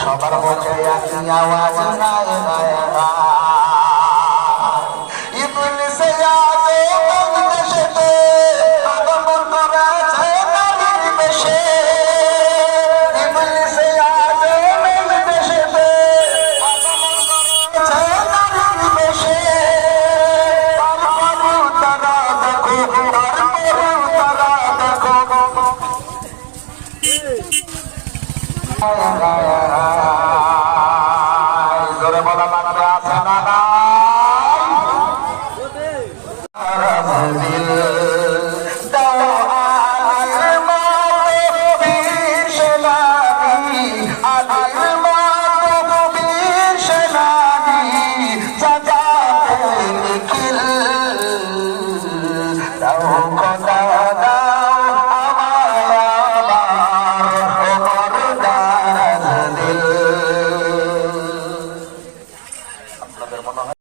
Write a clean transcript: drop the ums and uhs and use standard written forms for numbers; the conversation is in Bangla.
সবার মুখে একই আওয়াজ নাই নাই ইবলিসে আদম দেশেতে আগমন করেছে নারীর বেশে ইবলিসে আদম দেশেতে আগমন করেছে নারীর বেশে তারপরও তারা দেখো তারপরও তারা দেখো